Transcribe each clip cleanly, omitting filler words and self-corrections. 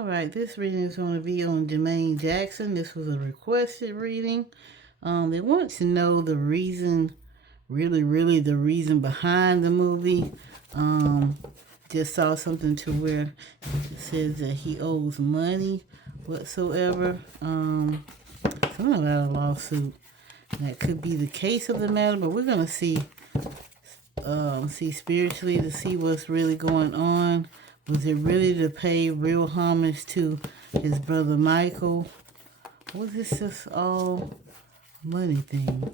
Alright, this reading is going to be on Jermaine Jackson. This was a requested reading. They want to know the reason, really the reason behind the movie. Just saw something to where it says that he owes money whatsoever. Something about a lawsuit. That could be the case of the matter, but we're going to see spiritually to see what's really going on. Was it really to pay real homage to his brother Michael? Or was this just all money thing?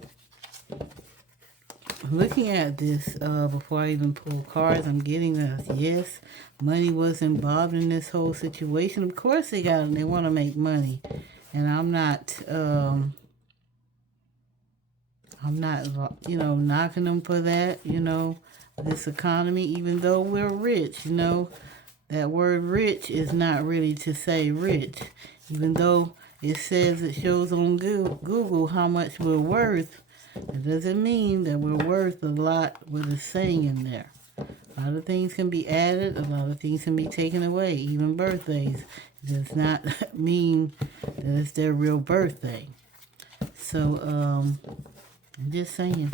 Looking at this before I even pull cards, I'm getting that yes, money was involved in this whole situation. Of course they want to make money, and I'm not knocking them for that. This economy, even though we're rich, that word rich is not really to say rich, even though it says it shows on Google how much we're worth. It doesn't mean that we're worth a lot what it's saying in there. A lot of things can be added, a lot of things can be taken away, even birthdays. It does not mean that it's their real birthday. So, I'm just saying.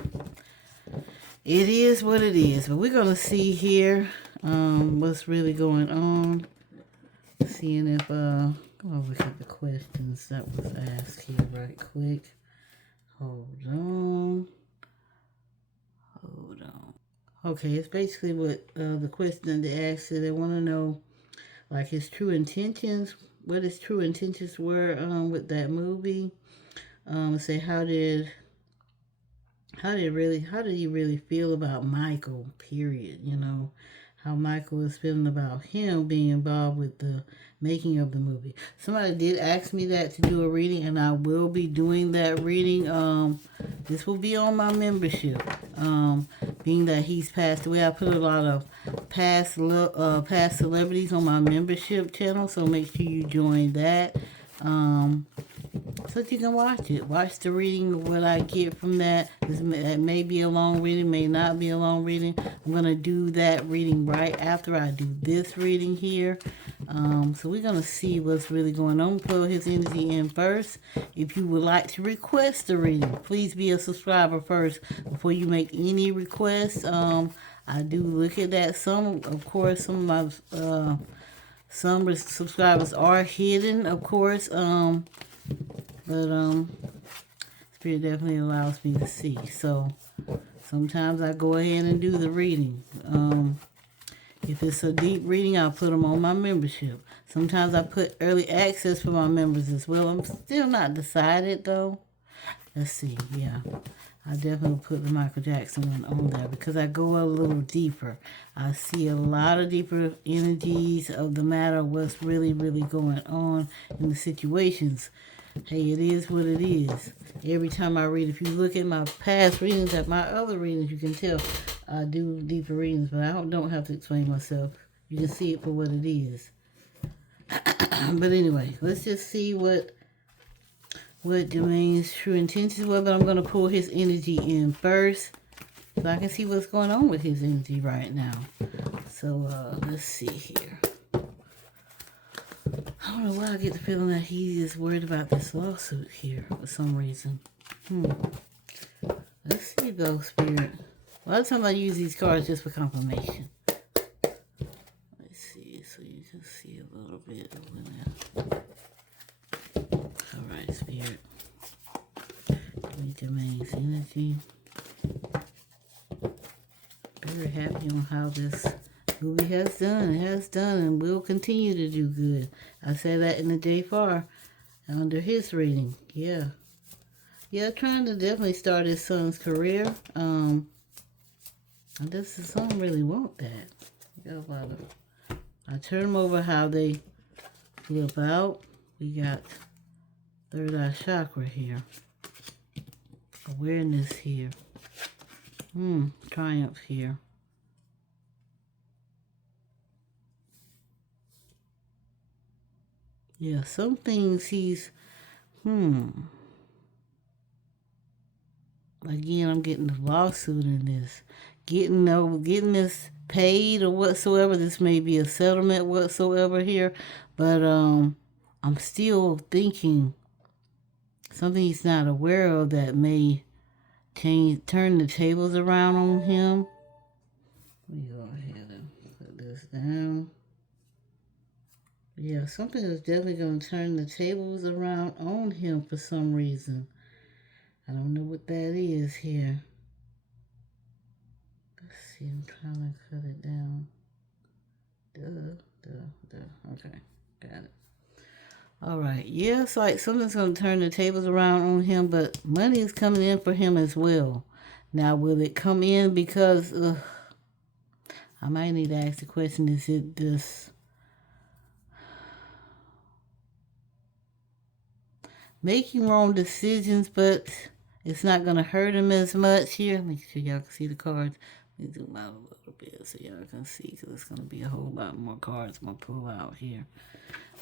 It is what it is. But we're going to see here what's really going on. Seeing if, go over to the questions that was asked here right quick. Hold on. Okay, it's basically what the question they asked. They want to know, like, his true intentions. What his true intentions were with that movie. Say how did he really feel about Michael? Period. How Michael was feeling about him being involved with the making of the movie. Somebody did ask me that to do a reading, and I will be doing that reading. This will be on my membership. Being that he's passed away, I put a lot of past celebrities on my membership channel, so make sure you join that. So that you can watch it. Watch the reading, what I get from that. That may be a long reading, may not be a long reading. I'm going to do that reading right after I do this reading here. So we're going to see what's really going on. Pull his energy in first. If you would like to request a reading, please be a subscriber first before you make any requests. I do look at that. Some of my some subscribers are hidden, of course. But Spirit definitely allows me to see. So sometimes I go ahead and do the reading. If it's a deep reading, I'll put them on my membership. Sometimes I put early access for my members as well. I'm still not decided though. Let's see. Yeah, I definitely put the Michael Jackson one on there because I go a little deeper. I see a lot of deeper energies of the matter, what's really going on in the situations. Hey, it is what it is. Every time I read, if you look at my past readings, at my other readings, you can tell I do deeper readings, but I don't have to explain myself. You can see it for what it is. But anyway, let's just see what Jermaine's true intentions were, but I'm going to pull his energy in first so I can see what's going on with his energy right now. So, let's see here. I don't know why I get the feeling that he is worried about this lawsuit here for some reason. Let's see though, Spirit. A lot of times I use these cards just for confirmation. Let's see, so you can see a little bit of that. Alright, Spirit. Give me Jermaine's energy. Very happy on how this movie has done. It has done and will continue to do good. I said that in the Jaafar under his reading. Yeah, trying to definitely start his son's career. I guess the son really want that. Got a lot of. I turn them over how they flip out. We got third eye chakra here. Awareness here. Triumph here. Yeah, some things he's, Again, I'm getting the lawsuit in this. getting this paid or whatsoever. This may be a settlement whatsoever here, but I'm still thinking something he's not aware of that may turn the tables around on him. Let me go ahead and put this down. Yeah, something is definitely going to turn the tables around on him for some reason. I don't know what that is here. Let's see, I'm trying to cut it down. Okay, got it. Alright, yeah, it's like something's going to turn the tables around on him, but money is coming in for him as well. Now, will it come in because, I might need to ask the question, is it this making wrong decisions, but it's not going to hurt him as much here? Make sure y'all can see the cards. Let me zoom out a little bit so y'all can see, because it's going to be a whole lot more cards I'm going to pull out here.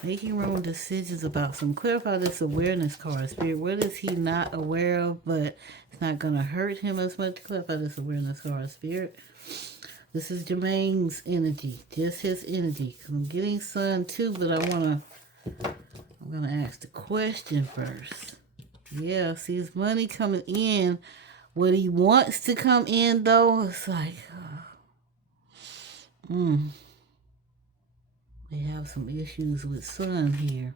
Making wrong decisions about some. Clarify this awareness card, Spirit. What is he not aware of, but it's not going to hurt him as much? Clarify this awareness card, Spirit. This is Jermaine's energy, just his energy. I'm getting Sun too, but I'm going to ask the question first. Yeah, see his money coming in. What he wants to come in, though, it's like, May have some issues with Sun here.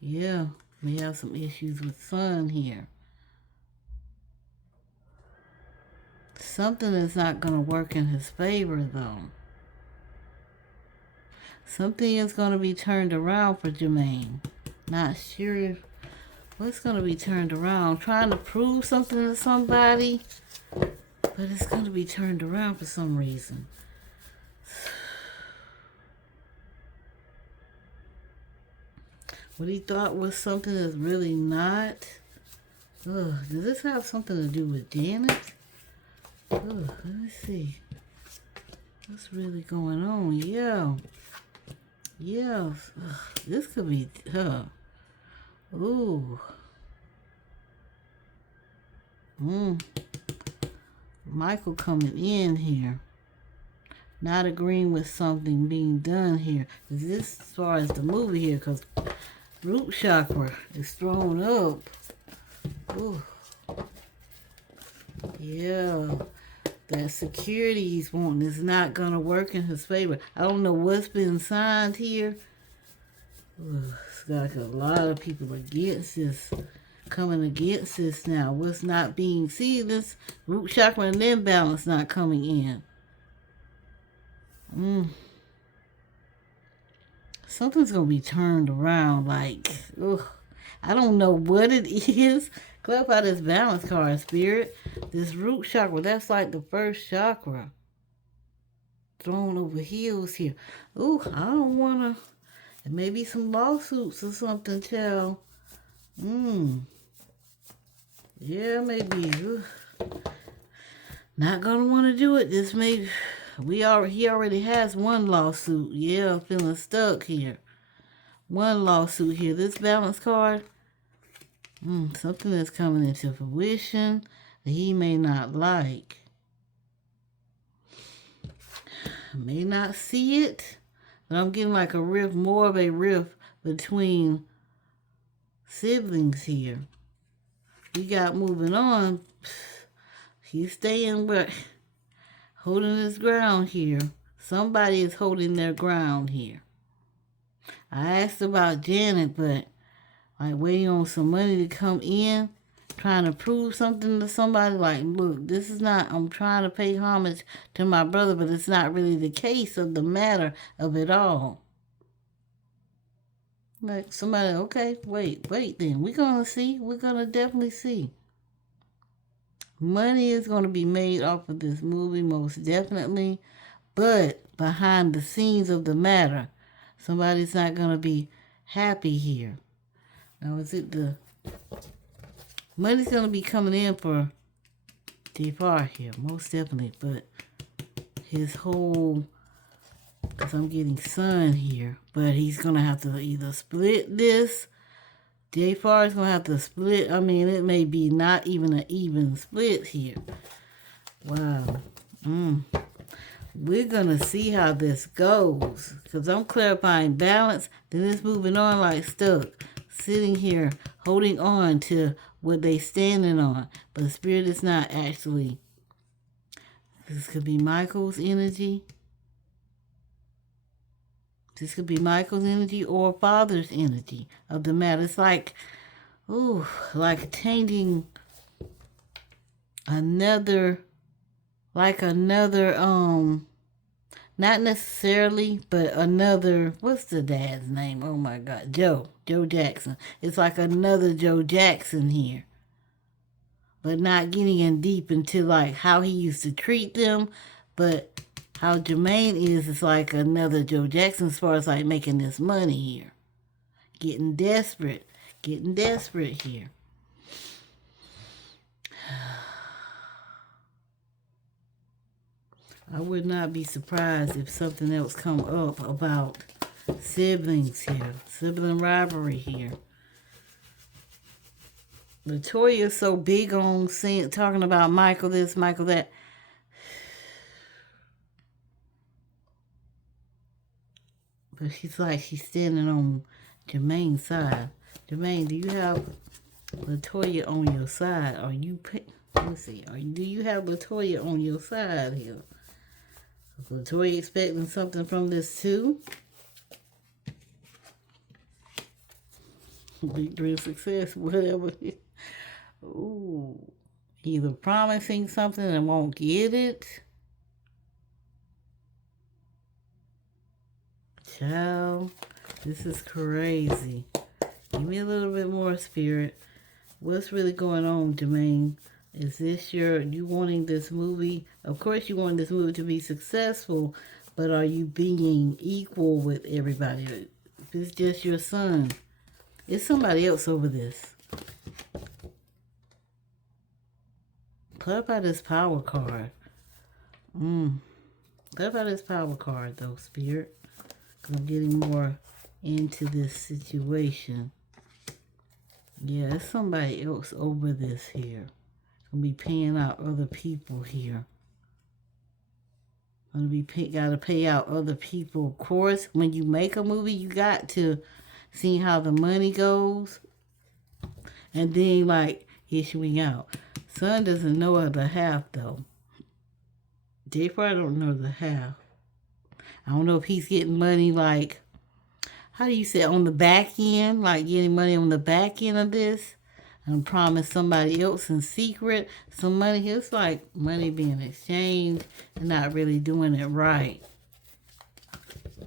Yeah, may have some issues with Sun here. Something is not going to work in his favor, though. Something is going to be turned around for Jermaine. Not sure what's going to be turned around. Trying to prove something to somebody, but it's going to be turned around for some reason. What he thought was something is really not. Ugh, does this have something to do with Janet? Ugh, let me see. What's really going on? Yeah. Yeah. Ugh, this could be. Ooh. Michael coming in here. Not agreeing with something being done here. Is this as far as the movie here? Because root chakra is thrown up. Ooh. Yeah. That security he's wanting is not going to work in his favor. I don't know what's been signed here. Ooh, it's like a lot of people against this. Coming against this now. What's not being seen? This root chakra and imbalance not coming in. Something's going to be turned around. Like, ugh. I don't know what it is. Clarify this balance card, Spirit. This root chakra, that's like the first chakra. Thrown over heels here. Ooh, I don't want to. There may be some lawsuits or something, child. Yeah, maybe. Ugh. Not going to want to do it. This may... He already has one lawsuit. Yeah, I'm feeling stuck here. One lawsuit here. This balance card. Something that's coming into fruition that he may not like. May not see it, but I'm getting like a rift, more of a rift between siblings here. We got moving on. He's staying where... Holding his ground here. Somebody is holding their ground here. I asked about Janet, but like waiting on some money to come in, trying to prove something to somebody. Like, look, this is not, I'm trying to pay homage to my brother, but it's not really the case of the matter of it all. Like somebody, okay, wait then. We're going to see. We're going to definitely see. Money is going to be made off of this movie, most definitely. But behind the scenes of the matter, somebody's not going to be happy here. Now, is it the... Money's going to be coming in for Jaafar here, most definitely. But his whole... Because I'm getting Sun here. But he's going to have to either split this... Jaafar is going to have to split. I mean, it may be not even an even split here. Wow. We're going to see how this goes. Because I'm clarifying balance. Then it's moving on like stuck. Sitting here holding on to what they standing on. But the spirit is not actually. This could be Michael's energy. This could be Michael's energy or father's energy of the matter. It's like, ooh, like changing another, not necessarily, but another, what's the dad's name? Oh my God, Joe Jackson. It's like another Joe Jackson here. But not getting in deep into like how he used to treat them, but how Jermaine is like another Joe Jackson as far as like making this money here. Getting desperate here. I would not be surprised if something else come up about siblings here. Sibling rivalry here. Latoya's so big on talking about Michael this, Michael that. But she's standing on Jermaine's side. Jermaine, do you have Latoya on your side? Are you, let's see, do you have Latoya on your side here? Is Latoya expecting something from this too? Victory and success, whatever. Ooh. Either promising something and won't get it. Child, this is crazy. Give me a little bit more, spirit. What's really going on, Jermaine? Is this you wanting this movie? Of course you want this movie to be successful, but are you being equal with everybody? If it's just your son, it's somebody else over this. Clarify this power card. Clarify this power card, though, spirit. Because I'm getting more into this situation. Yeah, it's somebody else over this here. Gonna be paying out other people here. Gotta pay out other people. Of course, when you make a movie, you got to see how the money goes. And then, like, issuing out. Son doesn't know of the half, though. Jaafar don't know the half. I don't know if he's getting money, like, how do you say, on the back end? Like, getting money on the back end of this? And promise somebody else in secret some money. It's like money being exchanged and not really doing it right.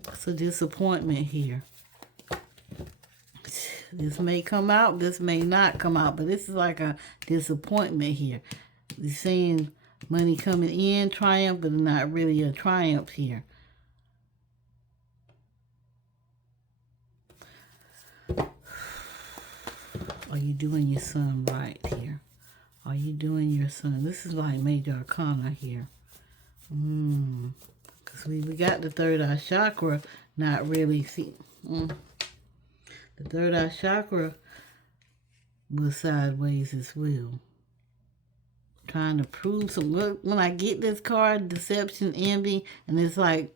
It's a disappointment here. This may come out, this may not come out, but this is like a disappointment here. They're saying money coming in, triumph, but not really a triumph here. Are you doing your son right here? Are you doing your son? This is like major arcana here. Because we got the third eye chakra not really see. The third eye chakra was sideways as well. Trying to prove some. When I get this card, deception, envy, and it's like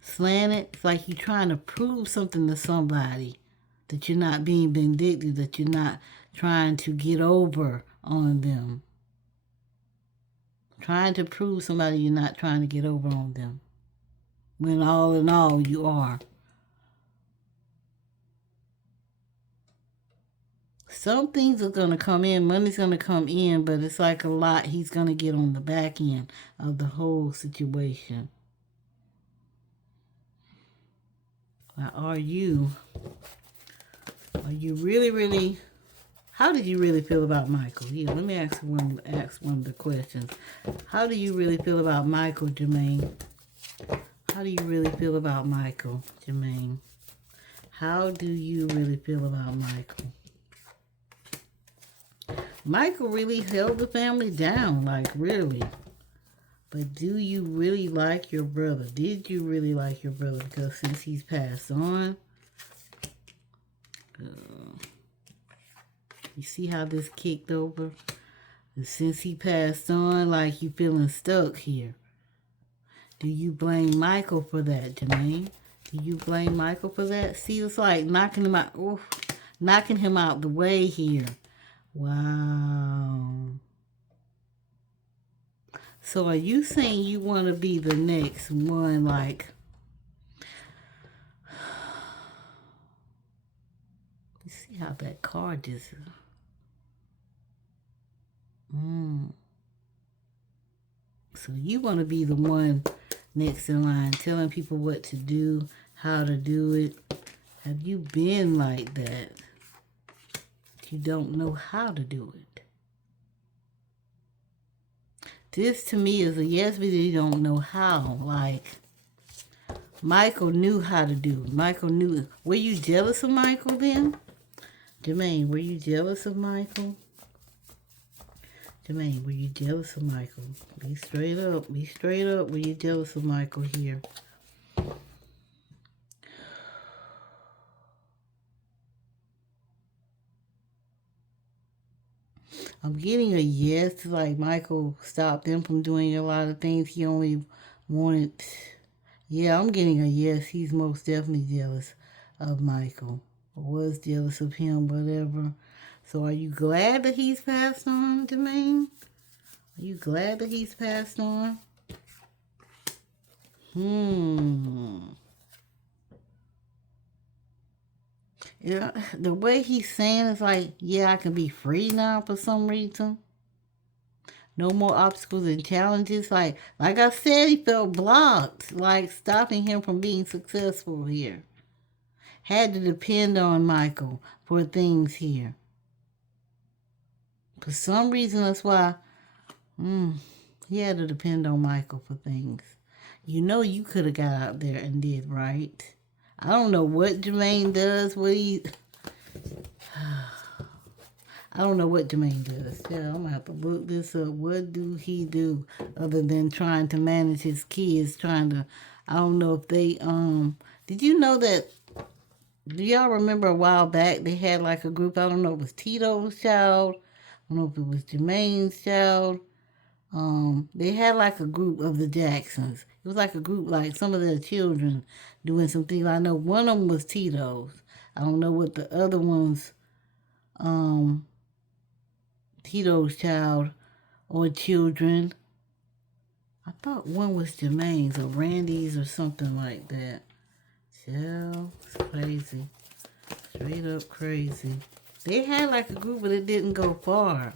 slanted, it's like you're trying to prove something to somebody. That you're not being vindictive, that you're not trying to get over on them. Trying to prove somebody you're not trying to get over on them. When all in all, you are. Some things are going to come in, money's going to come in, but it's like a lot he's going to get on the back end of the whole situation. Now, are you really, how did you really feel about Michael? Yeah, let me ask one of the questions. How do you really feel about Michael, Jermaine? How do you really feel about Michael, Jermaine? How do you really feel about Michael? Michael really held the family down, like really. But do you really like your brother? Did you really like your brother? Because since he's passed on, you see how this kicked over? And since he passed on, like you feeling stuck here. Do you blame Michael for that, Jermaine? Do you blame Michael for that? See, it's like knocking him out, knocking him out the way here. Wow. So are you saying you want to be the next one, like, you see how that card is? So you want to be the one next in line, telling people what to do, how to do it. Have you been like that? You don't know how to do it. This to me is a yes, but you don't know how. Like, Michael knew how to do it. Michael knew. Were you jealous of Michael then? Jermaine, were you jealous of Michael? Jermaine, were you jealous of Michael? Be straight up. Be straight up. Were you jealous of Michael here? I'm getting a yes. Like Michael stopped him from doing a lot of things he only wanted. Yeah, I'm getting a yes. He's most definitely jealous of Michael. Or was jealous of him, whatever. So are you glad that he's passed on, Jermaine? Are you glad that he's passed on? Yeah, the way he's saying is like, yeah, I can be free now for some reason. No more obstacles and challenges. Like I said, he felt blocked, like stopping him from being successful here. Had to depend on Michael for things here. For some reason, that's why he had to depend on Michael for things. You know you could have got out there and did right. I don't know what Jermaine does, I don't know what Jermaine does. Yeah, I'm going to have to look this up. What do he do other than trying to manage his kids, I don't know if they, did you know that, do y'all remember a while back they had like a group, I don't know if it was Tito's child, I don't know if it was Jermaine's child, they had like a group of the Jacksons. It was like a group, like some of their children doing some things. I know one of them was Tito's. I don't know what the other ones, Tito's child or children. I thought one was Jermaine's or Randy's or something like that. Yeah, it's crazy. Straight up crazy. They had like a group, but it didn't go far.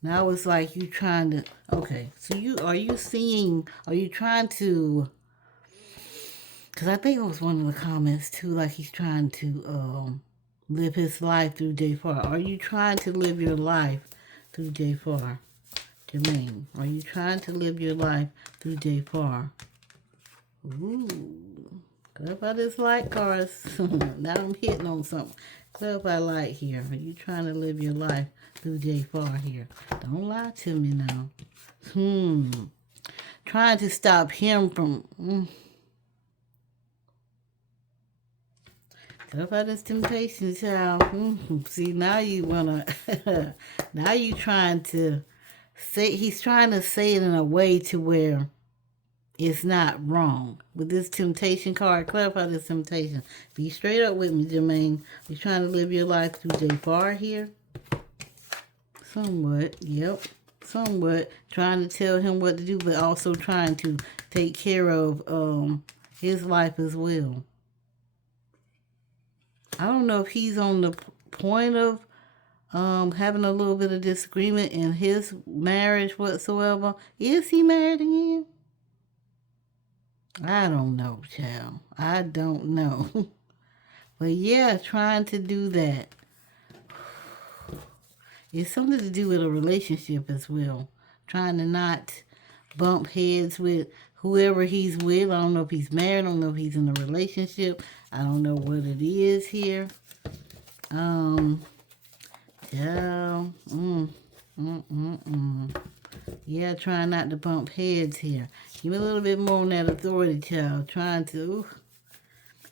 Now it's like you trying to, okay, so are you trying to, because I think it was one of the comments too, like he's trying to live his life through Jaafar. Are you trying to live your life through Jaafar? Jermaine, are you trying to live your life through Jaafar? Ooh, clarify this light cards. Now I'm hitting on something. Clarify light here. Are you trying to live your life through Jaafar here? Don't lie to me now. Trying to stop him from... Clarify this temptation, child. See, now you want to... now you trying to say... He's trying to say it in a way to where it's not wrong. With this temptation card, clarify this temptation. Be straight up with me, Jermaine. You trying to live your life through Jaafar here? Somewhat, yep. Somewhat. Trying to tell him what to do, but also trying to take care of his life as well. I don't know if he's on the point of having a little bit of disagreement in his marriage whatsoever. Is he married again? I don't know, child. I don't know. But yeah, trying to do that. It's something to do with a relationship as well. Trying to not bump heads with whoever he's with. I don't know if he's married. I don't know if he's in a relationship. I don't know what it is here. Yeah, trying not to bump heads here. Give me a little bit more on that authority, child. Trying to...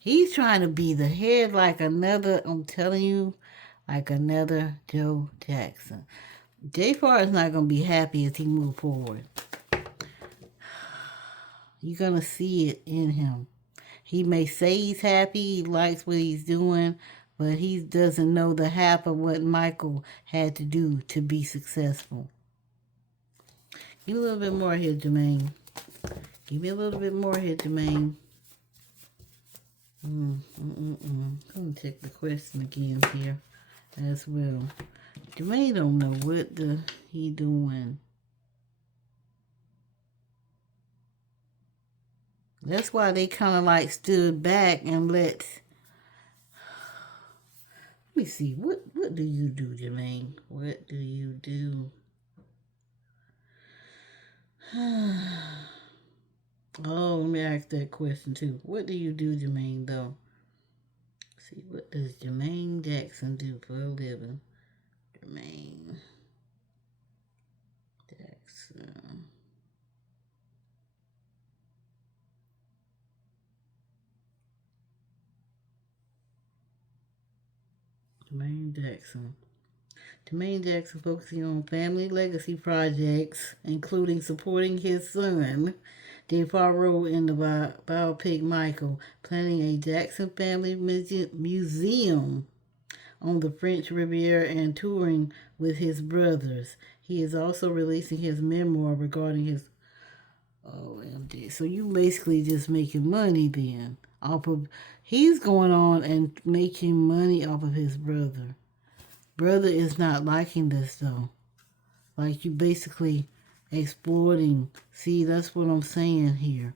He's trying to be the head like another, I'm telling you, like another Joe Jackson. Jaafar is not going to be happy as he moves forward. You're going to see it in him. He may say he's happy, he likes what he's doing, but he doesn't know the half of what Michael had to do to be successful. Give me a little bit more here, Jermaine. Give me a little bit more here, Jermaine. I'm going to check the question again here as well. Jermaine don't know what he doing. That's why they kind of like stood back and let me see. What do you do, Jermaine? What do you do? Oh, let me ask that question too. What do you do, Jermaine, though? Let's see, what does Jermaine Jackson do for a living? Jermaine Jackson. Jermaine Jackson. Jermaine Jackson focusing on family legacy projects, including supporting his son, Jaafar in the biopic Michael, planning a Jackson family museum on the French Riviera, and touring with his brothers. He is also releasing his memoir regarding his OMG. So you basically just making money then off of he's going on and making money off of his brother. Brother is not liking this though. Like you basically exploiting. See, that's what I'm saying here.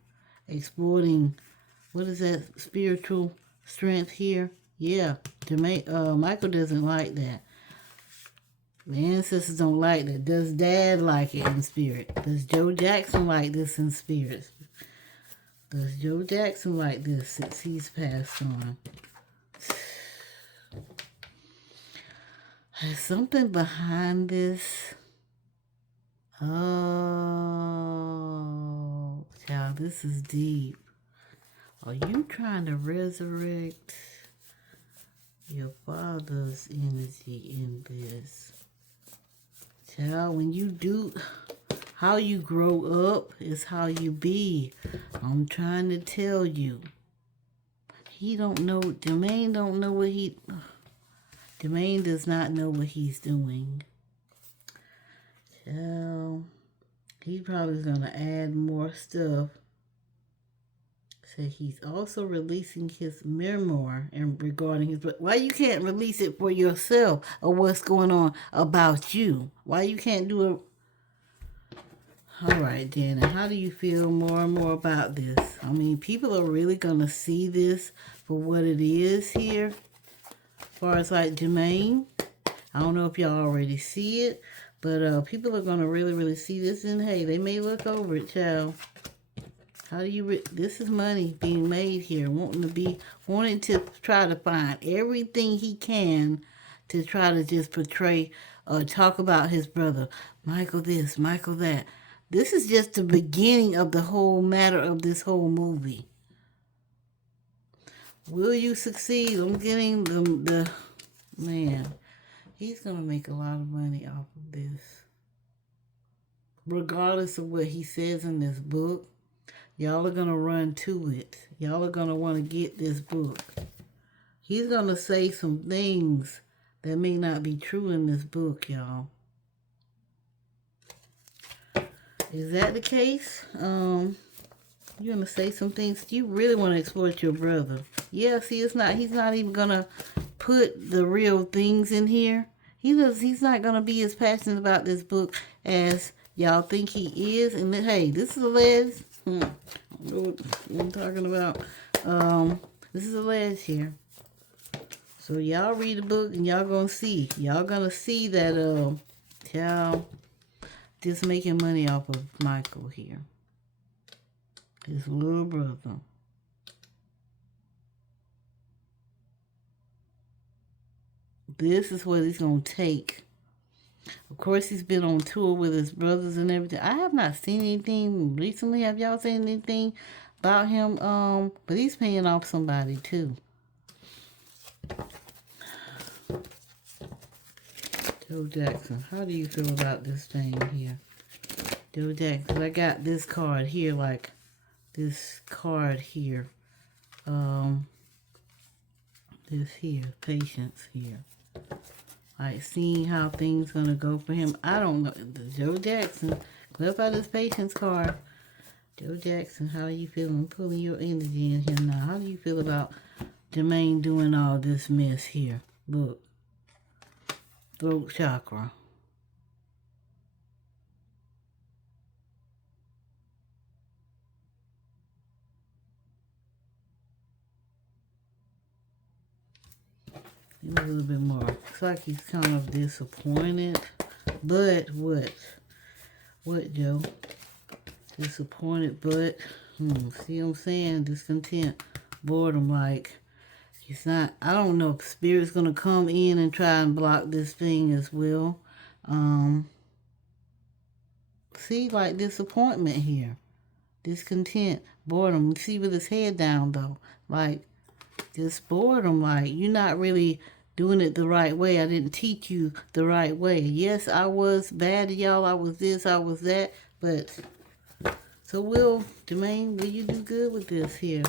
Exploiting, what is that, spiritual strength here? Yeah, Michael doesn't like that. The ancestors don't like that. Does Dad like it in spirit? Does Joe Jackson like this in spirit? Does Joe Jackson like this since he's passed on? There's something behind this. Oh, child, this is deep. Are you trying to resurrect your father's energy in this? Child, when you do, how you grow up is how you be. I'm trying to tell you. He don't know, Jermaine don't know what Jermaine does not know what he's doing. Child, he probably is going to add more stuff. Say he's also releasing his memoir and regarding his. Why you can't release it for yourself or what's going on about you? Why you can't do it? All right, Janet. How do you feel more and more about this? I mean, people are really gonna see this for what it is here. As far as like Jermaine, I don't know if y'all already see it, but people are gonna really see this. And hey, they may look over it, child. How do you? This is money being made here. Wanting to try to find everything he can to try to just portray, talk about his brother, Michael this, Michael that. This is just the beginning of the whole matter of this whole movie. Will you succeed? I'm getting the man. He's gonna make a lot of money off of this, regardless of what he says in this book. Y'all are going to run to it. Y'all are going to want to get this book. He's going to say some things that may not be true in this book, y'all. Is that the case? You're going to say some things. You really want to exploit your brother. Yeah, see, he's not even going to put the real things in here. He's not going to be as passionate about this book as y'all think he is. And hey, this is a Les. I don't know what I'm talking about. This is a ledge here. So y'all read the book and y'all gonna see. Y'all gonna see that y'all just making money off of Michael here. His little brother. This is what he's gonna take. Of course, he's been on tour with his brothers and everything. I have not seen anything recently. Have y'all seen anything about him? But he's paying off somebody too. Joe Jackson, how do you feel about this thing here? Joe Jackson, I got this card here, like this card here. This here, patience here. Like seeing how things gonna go for him. I don't know. Joe Jackson, clip out this patience card. Joe Jackson, how are you feeling? I'm pulling your energy in here now. How do you feel about Jermaine doing all this mess here? Look. Throat chakra. A little bit more. Looks like he's kind of disappointed. But what? What, Joe? Disappointed, but see what I'm saying? Discontent, boredom, like he's not. I don't know if Spirit's gonna come in and try and block this thing as well. See, like disappointment here, discontent, boredom. See with his head down though, like just boredom. Like you're not really doing it the right way. I didn't teach you the right way. Yes, I was bad to y'all. I was this, I was that, but. So Jermaine, will you do good with this here?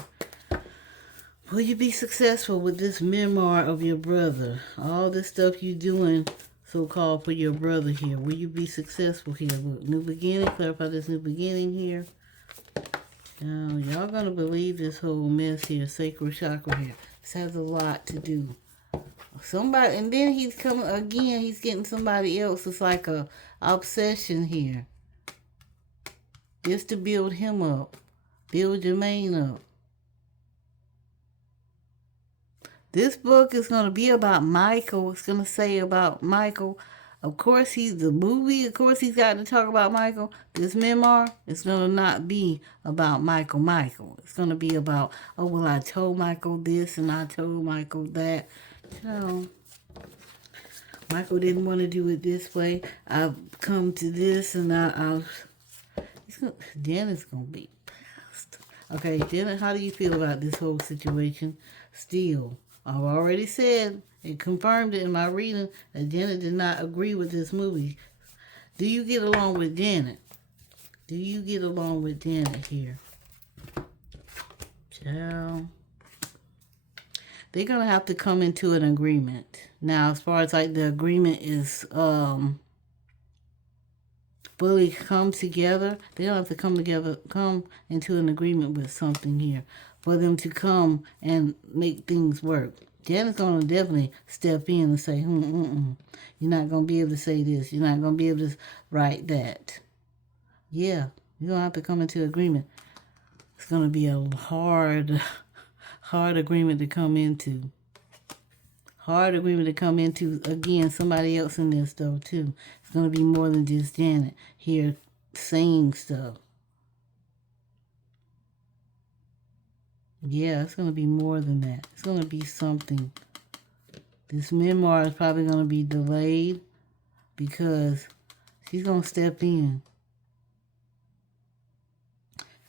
Will you be successful with this memoir of your brother? All this stuff you doing, so-called for your brother here. Will you be successful here? Look, new beginning, clarify this new beginning here. Now, y'all gonna believe this whole mess here, sacral chakra here. This has a lot to do. Somebody, and then he's coming again, he's getting somebody else. It's like a obsession here. Just to build him up. Build Jermaine up. This book is going to be about Michael. It's going to say about Michael. Of course, he's the movie. Of course, he's got to talk about Michael. This memoir is going to not be about Michael. It's going to be about, oh, well, I told Michael this and I told Michael that. No. Michael didn't want to do it this way. I've come to this and Janet's going to be pissed. Okay, Janet, how do you feel about this whole situation? Still, I've already said and confirmed it in my reading that Janet did not agree with this movie. Do you get along with Janet? Do you get along with Janet here? Child. They're going to have to come into an agreement. Now, as far as like the agreement is fully come together, they don't have to come into an agreement with something here for them to come and make things work. Janet's going to definitely step in and say, you're not going to be able to say this. You're not going to be able to write that. Yeah, you're going to have to come into agreement. It's going to be a hard agreement to come into. Hard agreement to come into, again, somebody else in this, though, too. It's going to be more than just Janet here saying stuff. Yeah, it's going to be more than that. It's going to be something. This memoir is probably going to be delayed because she's going to step in.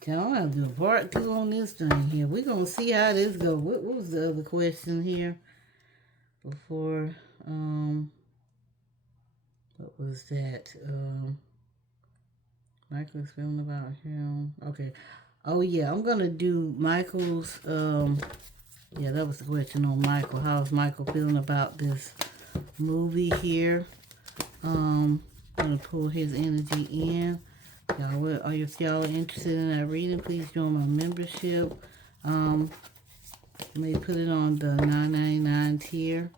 Okay, I'm going to do a part 2 on this thing here. We're going to see how this goes. What was the other question here? Before, what was that? Michael's feeling about him. Okay. Oh, yeah, I'm going to do Michael's, yeah, that was the question on Michael. How's Michael feeling about this movie here? I'm going to pull his energy in. Y'all, if y'all are interested in that reading, please join my membership. Let me put it on the $9.99 tier.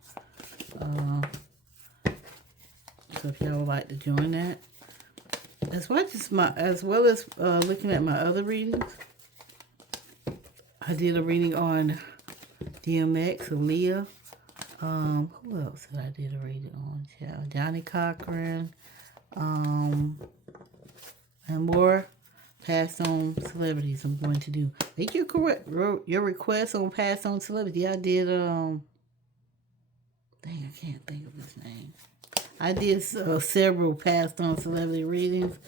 So if y'all would like to join that. As well as looking at my other readings. I did a reading on DMX, Aaliyah. Who else did I did a reading on? Johnny Cochran. And more passed on celebrities I'm going to do. Make your request on passed on celebrity. I did dang, I can't think of his name. I did several passed on celebrity readings,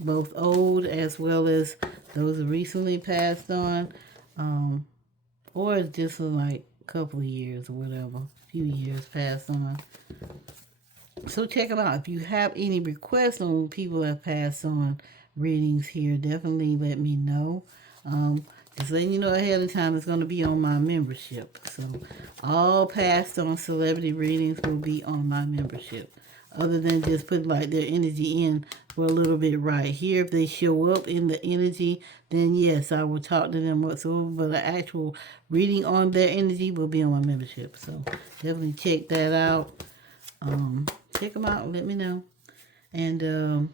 both old as well as those recently passed on, or just like a couple of years or whatever, a few years passed on. So check them out. If you have any requests on people that pass on readings here, definitely let me know. Just letting you know ahead of time, it's going to be on my membership. So all passed on celebrity readings will be on my membership. Other than just putting like their energy in for a little bit right here. If they show up in the energy, then yes, I will talk to them whatsoever. But the actual reading on their energy will be on my membership. So definitely check that out. Check them out and let me know. And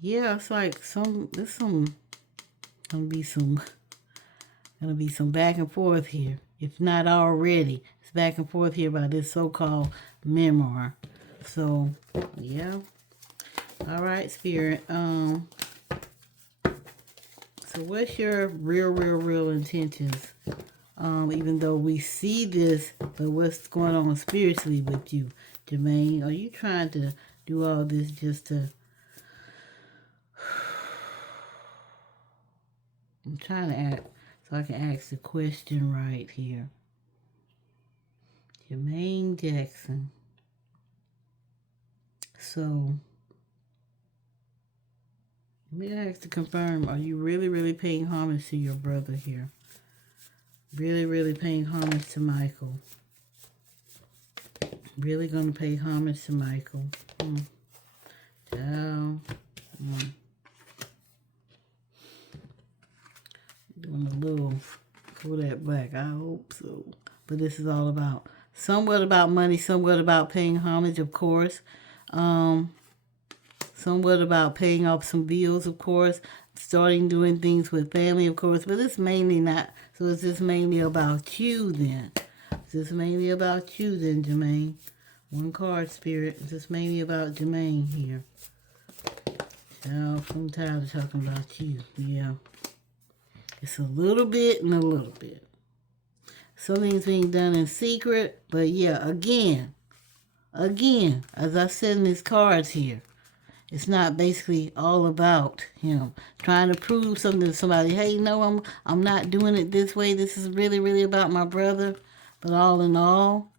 yeah, it's like gonna be some back and forth here. If not already, it's back and forth here by this so-called memoir. So yeah. All right, Spirit. So what's your real intentions? Even though we see this, but what's going on spiritually with you, Jermaine? Are you trying to do all this just to... I'm trying to act so I can ask the question right here. Jermaine Jackson. So, let me ask to confirm, are you really paying homage to your brother here? Really paying homage to Michael? Really gonna pay homage to Michael? Down. Doing a little for that black. I hope so. But this is all about somewhat about money, somewhat about paying homage, of course. Somewhat about paying off some bills, of course. Starting doing things with family, of course. But it's mainly not. So it's just mainly about you then. It's just mainly about you then, Jermaine. One card, Spirit. It's just mainly about Jermaine here. I'm tired of talking about you. Yeah. It's a little bit and a little bit. Something's being done in secret. But yeah, again, as I said in these cards here, it's not basically all about him trying to prove something to somebody. Hey, no, I'm not doing it this way. This is really about my brother. But all in all,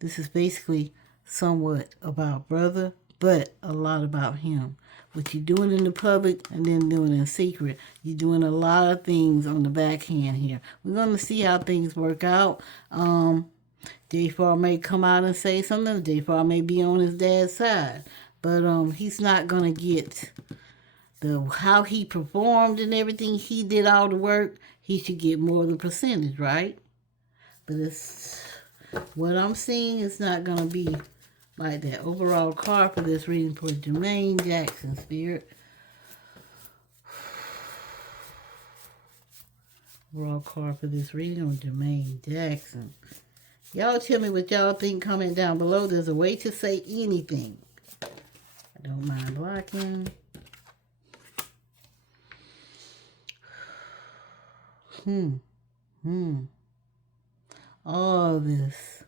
this is basically somewhat about brother, but a lot about him. What you're doing in the public and then doing in secret. You're doing a lot of things on the backhand here. We're going to see how things work out. Jaafar may come out and say something. Jaafar may be on his dad's side. But he's not going to get how he performed and everything. He did all the work. He should get more of the percentage, right? But it's what I'm seeing is not going to be like that. Overall card for this reading for Jermaine Jackson, Spirit. Overall card for this reading on Jermaine Jackson. Y'all tell me what y'all think. Comment down below. There's a way to say anything. I don't mind blocking. All this.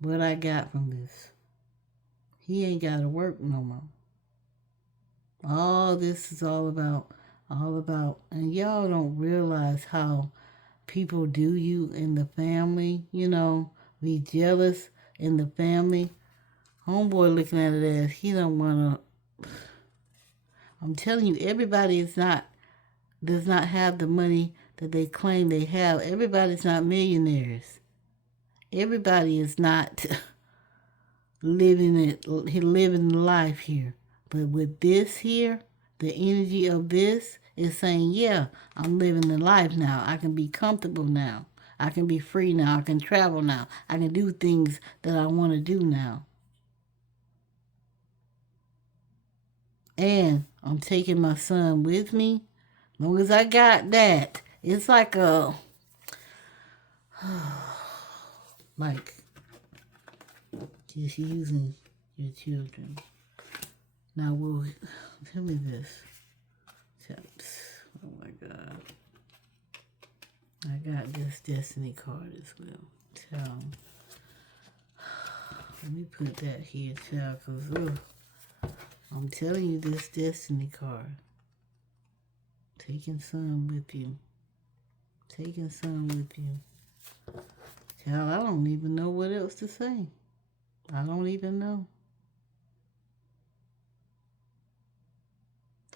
What I got from this. He ain't got to work no more. All this is all about, and y'all don't realize how people do you in the family, be jealous in the family. Homeboy looking at it as he don't want to. I'm telling you, everybody does not have the money that they claim they have. Everybody's not millionaires. Everybody is not living life here. But with this here, the energy of this is saying, yeah, I'm living the life now. I can be comfortable now. I can be free now. I can travel now. I can do things that I want to do now. And I'm taking my son with me. As long as I got that, it's like like just using your children. Now, tell me this. Oh my God. I got this Destiny card as well. Let me put that here, child, because I'm telling you this Destiny card. Taking some with you. Child, I don't even know what else to say. I don't even know.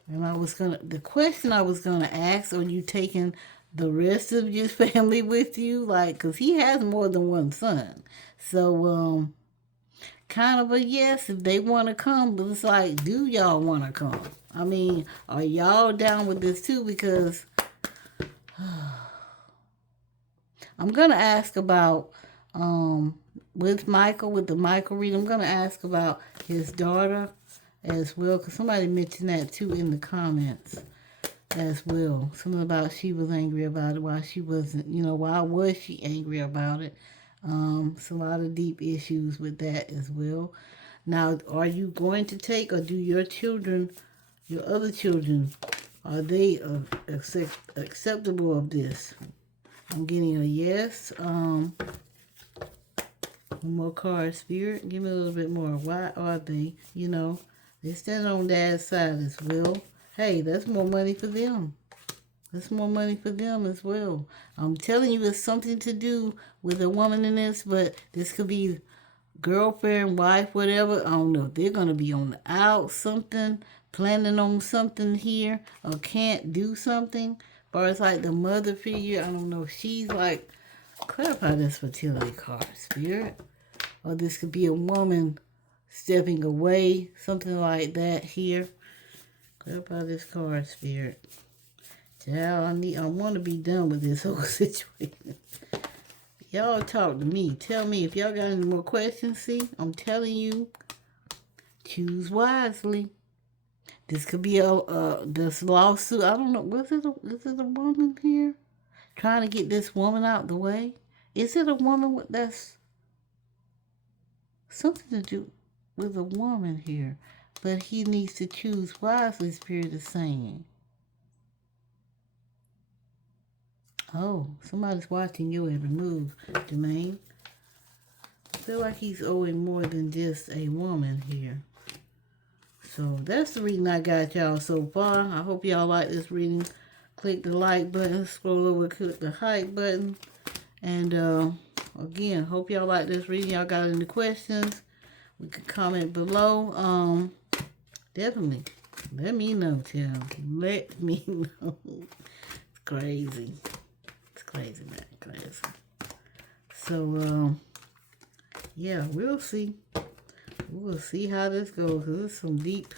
And the question I was gonna ask, are you taking the rest of your family with you? Like, cause he has more than one son. So, kind of a yes if they want to come, but it's like, do y'all want to come? I mean, are y'all down with this too? Because I'm gonna ask about with Michael, with the Michael read. I'm gonna ask about his daughter as well, because somebody mentioned that too in the comments as well. Something about she was angry about it, why she wasn't, why was she angry about it? It's a lot of deep issues with that as well. Now, are you going to take, or do your children, your other children, are they acceptable of this? I'm getting a yes. One more card, Spirit. Give me a little bit more. Why are they, they stand on Dad's side as well. Hey, that's more money for them. That's more money for them as well. I'm telling you, it's something to do with a woman in this, but this could be girlfriend, wife, whatever. I don't know. They're going to be on the out something, planning on something here, or can't do something. Or it's like the mother figure. I don't know. She's like, clarify this fertility card, Spirit. Or this could be a woman stepping away, something like that here. Clarify this card, Spirit. Child, I want to be done with this whole situation. Y'all talk to me. Tell me if y'all got any more questions. See, I'm telling you, choose wisely. This could be this lawsuit. I don't know. Is it a woman here trying to get this woman out the way? Is it a woman that's something to do with a woman here? But he needs to choose wisely, Spirit is saying. Oh, somebody's watching your every move, Jermaine. I feel like he's owing more than just a woman here. So that's the reading I got y'all so far. I hope y'all like this reading. Click the like button, scroll over, click the hype button. And again, hope y'all like this reading. Y'all got any questions? We can comment below. Definitely. Let me know, child. Let me know. It's crazy. Crazy, man, crazy. So, yeah, we'll see. We'll see how this goes. Cause there's some deep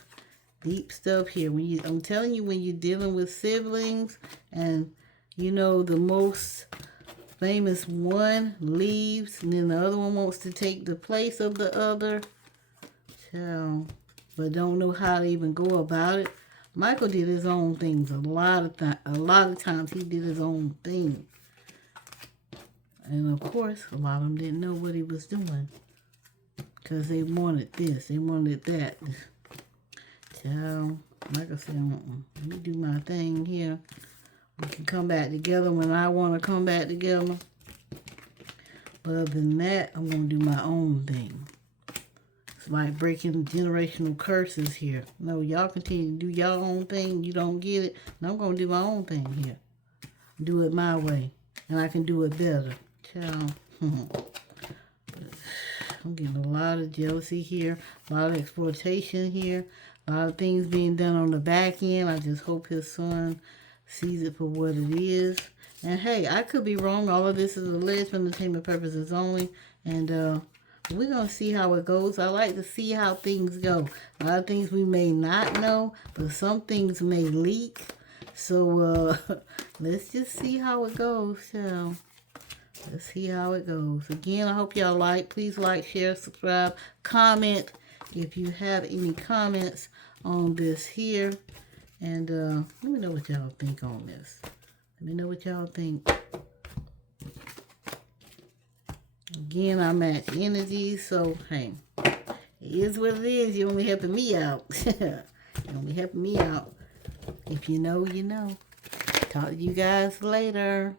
stuff here. I'm telling you, when you're dealing with siblings, and the most famous one leaves, and then the other one wants to take the place of the other, child, but don't know how to even go about it. Michael did his own things a lot of times. He did his own thing. And of course, a lot of them didn't know what he was doing. Because they wanted this, they wanted that. Child, like I said, let me do my thing here. We can come back together when I want to come back together. But other than that, I'm going to do my own thing. It's like breaking generational curses here. No, y'all continue to do your own thing. You don't get it. And I'm going to do my own thing here. Do it my way. And I can do it better. Child. I'm getting a lot of jealousy here. A lot of exploitation here. A lot of things being done on the back end. I just hope his son sees it for what it is. And hey, I could be wrong. All of this is alleged for entertainment purposes only. And we're going to see how it goes. I like to see how things go. A lot of things we may not know, but some things may leak. So let's just see how it goes. So let's see how it goes. Again, I hope y'all please like, share, subscribe, comment if you have any comments on this here. And let me know what y'all think on this. Let me know what y'all think. Again, I match energies, so hey, it is what it is. You're only helping me out. You're only helping me out. If you know, you know. Talk to you guys later.